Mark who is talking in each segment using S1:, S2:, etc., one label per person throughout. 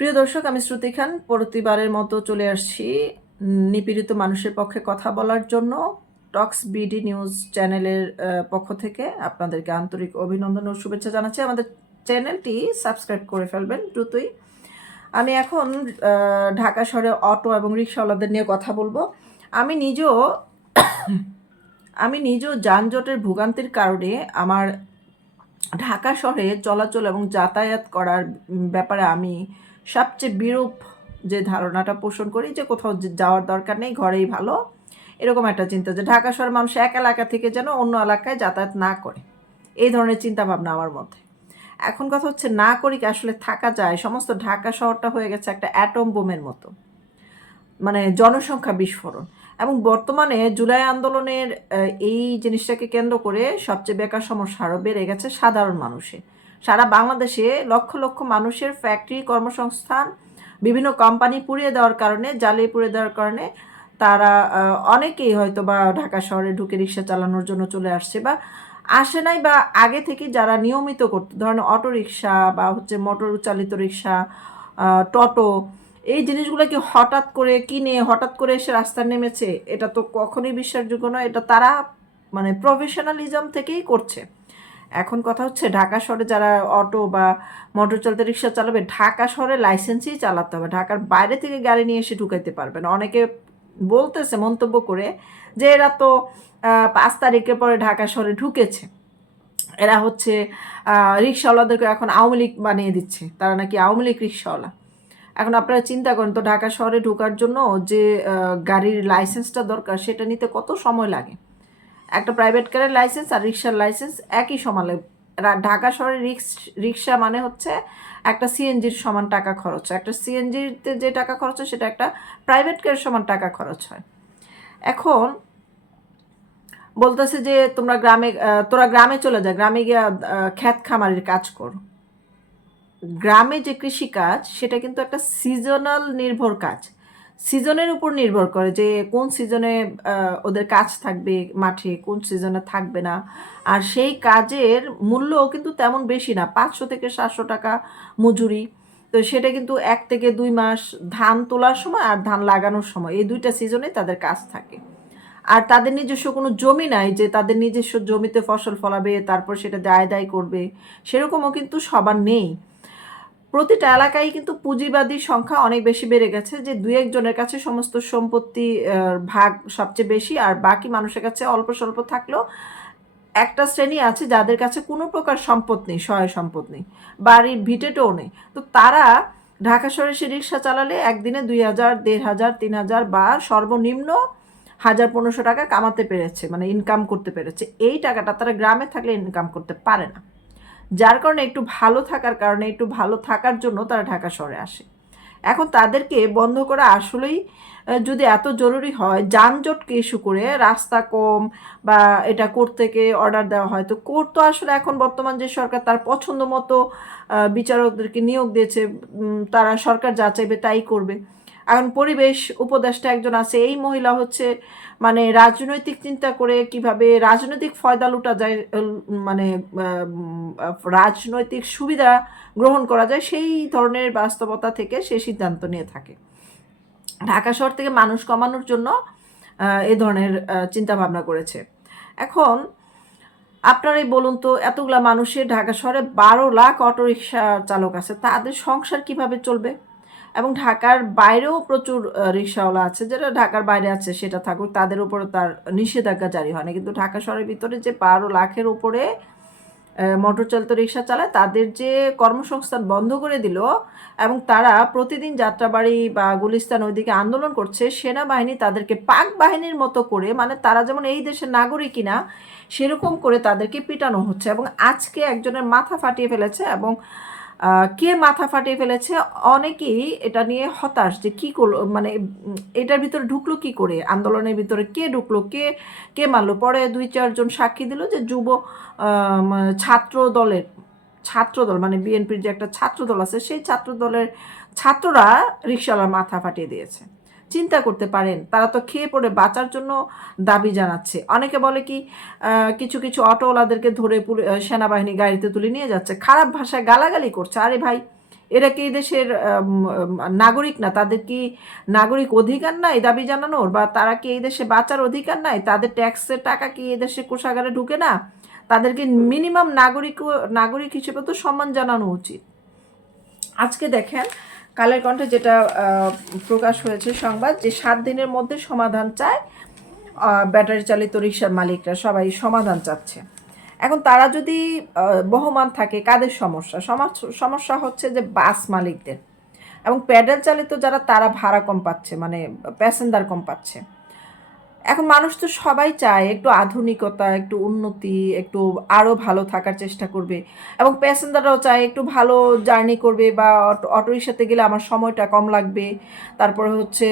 S1: প্রিয় দর্শক, আমি শ্রুতি খান। প্রতিবারের মতো চলে আসছি নিপীড়িত মানুষের পক্ষে কথা বলার জন্য টক্স বিডি নিউজ চ্যানেলের পক্ষ থেকে আপনাদেরকে আন্তরিক অভিনন্দন ও শুভেচ্ছা জানাচ্ছি। আমাদের চ্যানেলটি সাবস্ক্রাইব করে ফেলবেন দ্রুতই। আমি এখন ঢাকা শহরে অটো এবং রিক্সাওয়ালাদের নিয়ে কথা বলব। আমি নিজেও আমি নিজেও যানজটের ভোগান্তির কারণে আমার ঢাকা শহরে চলাচল এবং যাতায়াত করার ব্যাপারে আমি সবচেয়ে বিরূপ যে ধারণাটা পোষণ করি যে কোথাও যাওয়ার দরকার নেই, ঘরেই ভালো। এরকম একটা চিন্তা যে ঢাকা শহরের মানুষ এক এলাকা থেকে যেন অন্য এলাকায় যাতায়াত না করে। এই ধরনের চিন্তাভাবনা আমার মধ্যে। এখন কথা হচ্ছে না করি কি আসলে থাকা যায়? সমস্ত ঢাকা শহরটা হয়ে গেছে একটা অ্যাটম বোমের মতো। মানে জনসংখ্যা বিস্ফোরণ। এবং বর্তমানে জুলাই আন্দোলনের এই জিনিসটাকে কেন্দ্র করে সবচেয়ে বেকার সমস্যা আরও বেড়ে গেছে সাধারণ মানুষে সারা বাংলাদেশে লক্ষ লক্ষ মানুষের ফ্যাক্টরি কর্মসংস্থান, বিভিন্ন কোম্পানি পুড়িয়ে দেওয়ার কারণে, জ্বালিয়ে পুড়িয়ে দেওয়ার কারণে তারা অনেকেই হয়তো বা ঢাকা শহরে ঢুকে রিক্সা চালানোর জন্য চলে আসছে বা আসে নাই বা আগে থেকে যারা নিয়মিত করতো, ধরেন অটো রিক্সা বা হচ্ছে মোটর চালিত রিক্সা টোটো এই জিনিসগুলো কি হঠাৎ করে কিনে, হঠাৎ করে এসে রাস্তায় নেমেছে, এটা তো কখনোই বিশ্বাসযোগ্য নয়, এটা তারা মানে প্রফেশনালিজম থেকেই করছে। এখন কথা হচ্ছে ঢাকা শহরে যারা অটো বা মোটর চালিত রিক্সা চালাবে, ঢাকা শহরে লাইসেন্সই চালাতে হবে। ঢাকার বাইরে থেকে গাড়ি নিয়ে এসে ঢুকাইতে পারবেন। অনেকে বলতেছে, মন্তব্য করে যে এরা তো পাঁচ তারিখের পরে ঢাকা শহরে ঢুকেছে। এরা হচ্ছে রিক্সাওয়ালাদেরকে এখন আওয়ামী লীগ বানিয়ে দিচ্ছে। তারা নাকি আওয়ামী লীগ রিক্সাওয়ালা। এখন আপনারা চিন্তা করেন তো ঢাকা শহরে ঢোকার জন্য যে গাড়ির লাইসেন্সটা দরকার, সেটা নিতে কত সময় লাগে? একটা প্রাইভেট কারের লাইসেন্স আর রিক্সার লাইসেন্স একই সমান ঢাকা শহরে রিক্স রিক্সা মানে হচ্ছে একটা সিএনজির সমান টাকা খরচ হয়। একটা সিএনজিতে যে টাকা খরচ হয়, সেটা একটা প্রাইভেট কারের সমান টাকা খরচ হয়। এখন বলতেছে যে তোমরা গ্রামে তোরা গ্রামে চলে যা, গ্রামে গিয়ে খ্যাত খামারির কাজ কর। গ্রামে যে কৃষিকাজ, সেটা কিন্তু একটা সিজনাল নির্ভর কাজ। সিজনের উপর নির্ভর করে যে কোন সিজনে ওদের কাজ থাকবে মাঠে, কোন সিজনে থাকবে না। আর সেই কাজের মূল্য কিন্তু তেমন বেশি না, পাঁচশো থেকে সাতশো টাকা মজুরি। তো সেটা কিন্তু এক থেকে দুই মাস ধান তোলার সময় আর ধান লাগানোর সময়, এই দুইটা সিজনে তাদের কাজ থাকে। আর তাদের নিজস্ব কোনো জমি নাই যে তাদের নিজস্ব জমিতে ফসল ফলাবে, তারপর সেটা দায় দায় করবে, সেরকমও কিন্তু সবার নেই। প্রতিটা এলাকায় কিন্তু পুঁজিবাদী সংখ্যা অনেক বেশি বেড়ে গেছে, যে দুই একজনের কাছে সমস্ত সম্পত্তি ভাগ সবচেয়ে বেশি আর বাকি মানুষের কাছে অল্প স্বল্প থাকলেও একটা শ্রেণি আছে যাদের কাছে কোনো প্রকার সম্পদ নেই, সহায় সম্পদ নেই, বাড়ির ভিটেটাও নেই। তো তারা ঢাকা শহরে সে রিক্সা চালালে একদিনে দুই হাজার, দেড় হাজার, তিন হাজার বা সর্বনিম্ন হাজার পনেরোশো টাকা কামাতে পেরেছে মানে ইনকাম করতে পেরেছে। এই টাকাটা তারা গ্রামে থাকলে ইনকাম করতে পারে না। যার কারণে একটু ভালো থাকার কারণে, একটু ভালো থাকার জন্য তারা ঢাকা শহরে আসে। এখন তাদেরকে বন্ধ করা আসলেই যদি এত জরুরি হয় যানজটকে ইস্যু করে, রাস্তা কম বা এটা কোর্ট থেকে অর্ডার দেওয়া হয়, তো কোর্ট তো আসলে এখন বর্তমান যে সরকার তার পছন্দ মতো বিচারকদেরকে নিয়োগ দিয়েছে তারা সরকার যা চাইবে তাই করবে। এখন পরিবেশ উপদেষ্টা একজন আছে, এই মহিলা হচ্ছে মানে রাজনৈতিক চিন্তা করে কীভাবে রাজনৈতিক ফয়দা লুটা যায় মানে রাজনৈতিক সুবিধা গ্রহণ করা যায়, সেই ধরনের বাস্তবতা থেকে সে সিদ্ধান্ত নিয়ে থাকে। ঢাকা শহর থেকে মানুষ কমানোর জন্য এ ধরনের চিন্তা ভাবনা করেছে। এখন, আপনারাই বলুন তো, এতগুলা মানুষের ঢাকা শহরে বারো লাখ অটোরিকশা চালক আছে, তাদের সংসার কীভাবে চলবে? এবং ঢাকার বাইরেও প্রচুর রিক্সাওয়ালা আছে, যেটা ঢাকার বাইরে আছে, সেটা থাকুক, তাদের উপরে তার নিষেধাজ্ঞা জারি হয় না। কিন্তু ঢাকা শহরের ভিতরে যে বারো লাখের উপরে মোটর চালিত রিক্সা চালায়, তাদের যে কর্মসংস্থান বন্ধ করে দিল, এবং তারা প্রতিদিন যাত্রাবাড়ি বা গুলিস্তান ওইদিকে আন্দোলন করছে, সেনাবাহিনী তাদেরকে পাক বাহিনীর মতো করে মানে তারা যেমন এই দেশের নাগরিকই না সেরকম করে তাদেরকে পিটানো হচ্ছে, এবং আজকে একজনের মাথা ফাটিয়ে ফেলেছে, এবং কে মাথা ফাটিয়ে ফেলেছে? অনেকেই এটা নিয়ে হতাশ যে কী করল মানে এটার ভিতরে ঢুকলো কি করে? আন্দোলনের ভিতরে কে ঢুকলো? কে কে মারলো? পরে দুই, চারজন সাক্ষী দিল যে যুব ছাত্র দলের ছাত্র দল মানে বিএনপির যে একটা ছাত্র দল আছে, সেই ছাত্র দলের ছাত্ররা রিক্সাওয়ালার মাথা ফাটিয়ে দিয়েছে। চিন্তা করতে পারেন। তারা তো খেয়ে পড়ে বাঁচার জন্য দাবি জানাচ্ছে। অনেকে বলে কি কিছু কিছু অটোওয়ালাদেরকে ধরে সেনাবাহিনী গাড়িতে তুলে নিয়ে যাচ্ছে। খারাপ ভাষায় গালাগালি করছে। আরে ভাই, এরা কি দেশের নাগরিক না? তাদের কি নাগরিক অধিকার নাই দাবি জানানোর? বা তারা কি এই দেশে বাঁচার অধিকার নাই? তাদের ট্যাক্সের টাকা কি এই দেশে কোষাগারে ঢুকে না? তাদেরকে মিনিমাম নাগরিক নাগরিক হিসেবে তো সম্মান জানানো উচিত। আজকে দেখেন কালের কণ্ঠে যেটা প্রকাশ হয়েছে সংবাদ, যে সাত দিনের মধ্যে সমাধান চায় ব্যাটারি চালিত রিক্সার মালিকরা, সবাই সমাধান চাচ্ছে। এখন তারা যদি বহমান থাকে, কাদের সমস্যা? সমস্যা হচ্ছে যে বাস মালিকদের। এবং প্যাডেল চালিত যারা, তারা ভাড়া কম পাচ্ছে মানে প্যাসেঞ্জার কম পাচ্ছে। এখন মানুষ তো সবাই চায় একটু আধুনিকতা, একটু উন্নতি, একটু আরও ভালো থাকার চেষ্টা করবে। এবং প্যাসেঞ্জাররাও চায় একটু ভালো জার্নি করবে বা অটো রিক্সাতে গেলে আমার সময়টা কম লাগবে। তারপরে হচ্ছে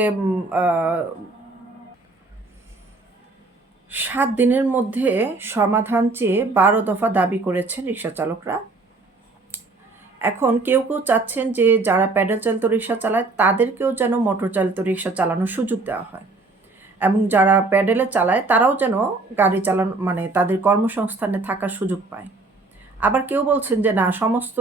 S1: সাত দিনের মধ্যে সমাধান চেয়ে বারো দফা দাবি করেছেন রিক্সা চালকরা। এখন কেউ কেউ চাচ্ছেন যে, যারা প্যাডেল চালিত রিক্সা চালায়, তাদেরকেও যেন মোটর চালিত রিক্সা চালানোর সুযোগ দেওয়া হয়। এবং যারা প্যাডেলে চালায়, তারাও যেন গাড়ি চালান মানে তাদের কর্মসংস্থানে থাকার সুযোগ পায়। আবার কেউ বলছেন যে, না, সমস্ত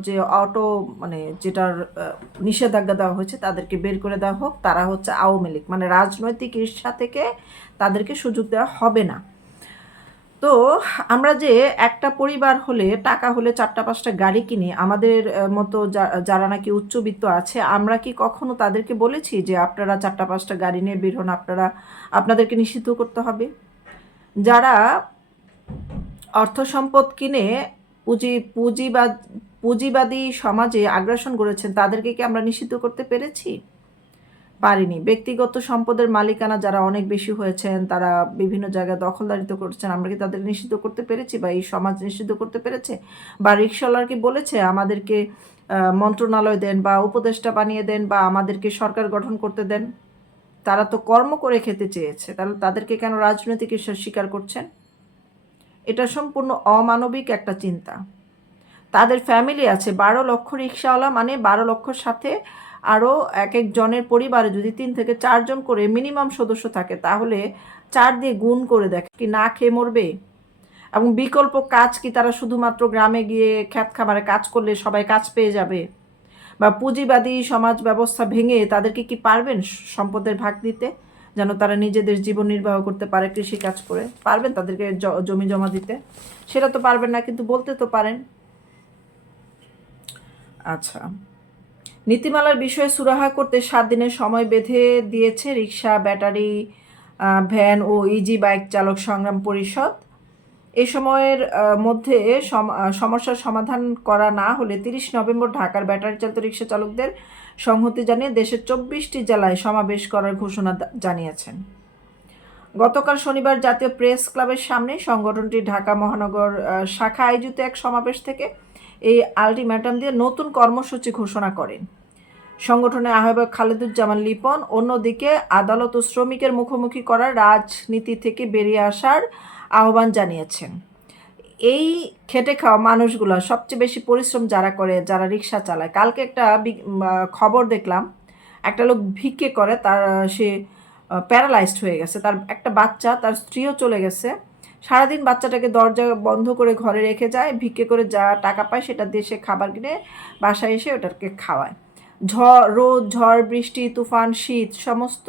S1: যে অটো মানে যেটার নিষেধাজ্ঞা দেওয়া হয়েছে, তাদেরকে বের করে দেওয়া হোক। তারা হচ্ছে আওয়ামী লীগ। মানে রাজনৈতিক ঈর্ষা থেকে তাদেরকে সুযোগ দেওয়া হবে না। তো আমরা যে একটা পরিবার হলে, টাকা হলে চারটা পাঁচটা গাড়ি কিনি, আমাদের মতো যারা নাকি উচ্চবিত্ত আছে, আমরা কি কখনো তাদেরকে বলেছি যে আপনারা চারটা পাঁচটা গাড়ি নিয়ে বের হন, আপনারা, আপনাদেরকে নিষিদ্ধ করতে হবে? যারা অর্থ সম্পদ কিনে পুঁজি, পুঁজিবাদ, পুঁজিবাদী সমাজে আগ্রাসন করেছেন, তাদেরকে কি আমরা নিষিদ্ধ করতে পেরেছি? পারিনি। ব্যক্তিগত সম্পদের মালিকানা যারা অনেক বেশি হয়েছেন, তারা বিভিন্ন জায়গায় দখলদারিত্ব করছেন, আমরা কি তাদের নিষিদ্ধ করতে পেরেছি বা এই সমাজ নিষিদ্ধ করতে পেরেছে? বা রিক্সাওয়ালার কি বলেছে, আমাদেরকে মন্ত্রণালয় দেন বা উপদেষ্টা বানিয়ে দেন বা আমাদেরকে সরকার গঠন করতে দেন? তারা তো কর্ম করে খেতে চেয়েছে, তাহলে তাদেরকে কেন রাজনৈতিক স্বীকার করছেন? এটা সম্পূর্ণ অমানবিক একটা চিন্তা। তাদের ফ্যামিলি আছে, বারো লক্ষ রিক্সাওয়ালা মানে বারো লক্ষর সাথে আরও এক এক জনের পরিবারে যদি তিন থেকে চারজন করে মিনিমাম সদস্য থাকে, তাহলে চার দিয়ে গুণ করে দেখে কি না খেয়ে মরবে? এবং বিকল্প কাজ কি তারা শুধুমাত্র গ্রামে গিয়ে খ্যাত খামারে কাজ করলে সবাই কাজ পেয়ে যাবে? বা পুঁজিবাদী সমাজ ব্যবস্থা ভেঙে তাদেরকে কি পারবেন সম্পদের ভাগ দিতে, যেন তারা নিজেদের জীবন নির্বাহ করতে পারে, কৃষি কাজ করে? পারবেন তাদেরকে জমি জমা দিতে? সেটা তো পারবেন না, কিন্তু বলতে তো পারেন। আচ্ছা। নীতিমালার বিষয়ে সুরাহা করতে সাত দিনের সময় বেঁধে দিয়েছে রিক্সা ব্যাটারি ভ্যান ও ইজি বাইক চালক সংগ্রাম পরিষদ। এ সময়ের মধ্যে সম- সমস্যার সমাধান করা না হলে তিরিশ নভেম্বর ঢাকার ব্যাটারি চালিত রিক্সা চালকদের সংহতি জানিয়ে দেশের চব্বিশটি জেলায় সমাবেশ করার ঘোষণা জানিয়েছেন। গতকাল শনিবার জাতীয় প্রেস ক্লাবের সামনে সংগঠনটি ঢাকা মহানগর শাখা আয়োজিত এক সমাবেশ থেকে এই আলটিমেটাম দিয়ে নতুন কর্মসূচি ঘোষণা করেন। সংগঠনের আহ্বায়ক খালেদুজ্জামান লিপন, অন্যদিকে আদালত ও শ্রমিকের মুখোমুখি করার রাজনীতি থেকে বেরিয়ে আসার আহ্বান জানিয়েছেন। এই খেটে খাওয়া মানুষগুলো সবচেয়ে বেশি পরিশ্রম যারা করে, যারা রিক্সা চালায়। কালকে একটা খবর দেখলাম, একটা লোক ভিক্ষে করে, তার, সে প্যারালাইজড হয়ে গেছে। তার একটা বাচ্চা, তার স্ত্রীও চলে গেছে। সারাদিন বাচ্চাটাকে দরজা বন্ধ করে ঘরে রেখে যায়, ভিক্ষে করে যা টাকা পায় সেটা সে খাবার কিনে বাসায় এসে ওটাকে খাওয়ায়। ঝড়, রোদ, ঝড়, বৃষ্টি, তুফান, শীত সমস্ত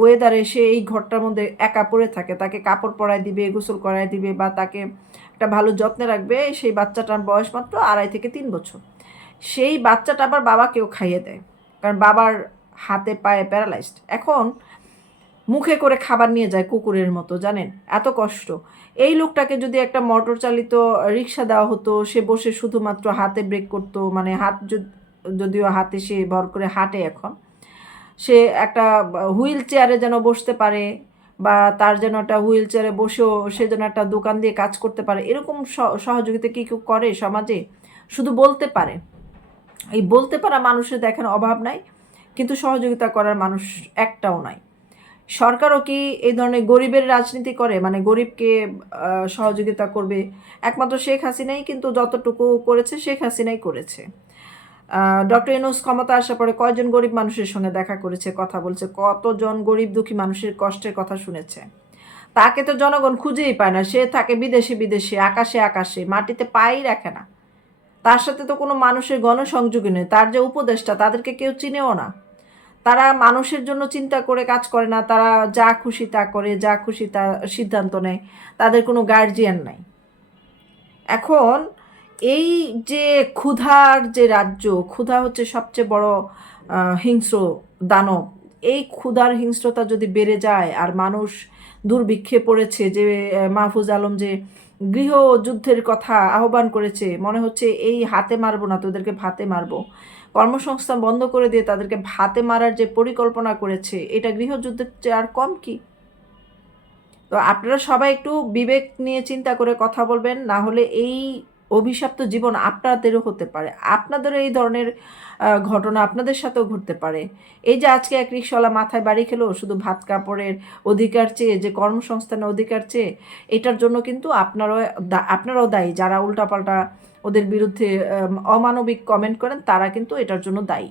S1: ওয়েদারে সে এই ঘরটার মধ্যে একা পড়ে থাকে। তাকে কাপড় পরায় দিবে, গোসল করায় দিবে বা তাকে একটা ভালো যত্নে রাখবে সেই বাচ্চাটার বয়স মাত্র আড়াই থেকে তিন বছর। সেই বাচ্চাটা আবার বাবাকেও খাইয়ে দেয়, কারণ বাবার হাতে পায়ে প্যারালাইজড এখন মুখে করে খাবার নিয়ে যায় কুকুরের মতো, জানেন? এত কষ্ট। এই লোকটাকে যদি একটা মোটর চালিত রিক্সা দেওয়া হতো, সে বসে শুধুমাত্র হাতে ব্রেক করতো মানে হাত যদিও হাতে সে ভর করে হাঁটে এখন, সে একটা হুইল চেয়ারে যেন বসতে পারে, বা তার যেন একটা হুইল চেয়ারে বসেও সে যেন একটা দোকান দিয়ে কাজ করতে পারে, এরকম সহযোগিতা কি কেউ করে সমাজে? শুধু বলতে পারে। এই বলতে পারা মানুষের দেখেন অভাব নাই, কিন্তু সহযোগিতা করার মানুষ একটাও নাই। সরকারও কি এই ধরনের গরিবের রাজনীতি করে? মানে গরিবকে সহযোগিতা করবে? একমাত্র শেখ হাসিনাই কিন্তু যতটুকু করেছে, শেখ হাসিনাই করেছে। ডক্টর ইনুস ক্ষমতা আসার পরে কয়জন গরিব মানুষের সঙ্গে দেখা করেছে, কথা বলছে, কতজন গরিব দুঃখী মানুষের কষ্টের কথা শুনেছে? তাকে তো জনগণ খুঁজেই পায় না, সে থাকে বিদেশে বিদেশে, আকাশে আকাশে, মাটিতে পাই রাখে না। তার সাথে তো কোনো মানুষের গণসংযোগী নেই, তার যে উপদেষ্টা, তাদেরকে কেউ চিনেও না। তারা মানুষের জন্য চিন্তা করে কাজ করে না, তারা যা খুশি তা করে, যা খুশি তা সিদ্ধান্ত নেয়, তাদের কোনো গার্জিয়ান নাই। এখন এই যে ক্ষুধার যে রাজ্য, ক্ষুধা হচ্ছে সবচেয়ে বড় হিংস্র দানব। এই ক্ষুধার হিংস্রতা যদি বেড়ে যায় আর মানুষ দুর্ভিক্ষে পড়েছে যে মাহফুজ আলম যে গৃহযুদ্ধের কথা আহ্বান করেছে, মনে হচ্ছে এই হাতে মারবো না, তোদেরকে ভাতে মারবো। কর্মসংস্থান বন্ধ করে দিয়ে তাদেরকে ভাতে মারার যে পরিকল্পনা করেছে, এটা গৃহযুদ্ধের চেয়ে আর কম কি? তো আপনারা সবাই একটু বিবেক নিয়ে চিন্তা করে কথা বলবেন, না হলে এই অভিশপ্ত জীবন আপনাদেরও হতে পারে। আপনাদেরও এই ধরনের ঘটনা আপনাদের সাথেও ঘটতে পারে। এই যে আজকে এক রিক্সাওয়ালা মাথায় বাড়ি খেলো, শুধু ভাত কাপড়ের অধিকার চেয়ে, যে কর্মসংস্থানের অধিকার চেয়ে, এটার জন্য কিন্তু আপনারাও আপনারাও দায়ী, যারা উল্টাপাল্টা ওদের বিরুদ্ধে অমানবিক কমেন্ট করেন তারা কিন্তু এটার জন্য দায়ী।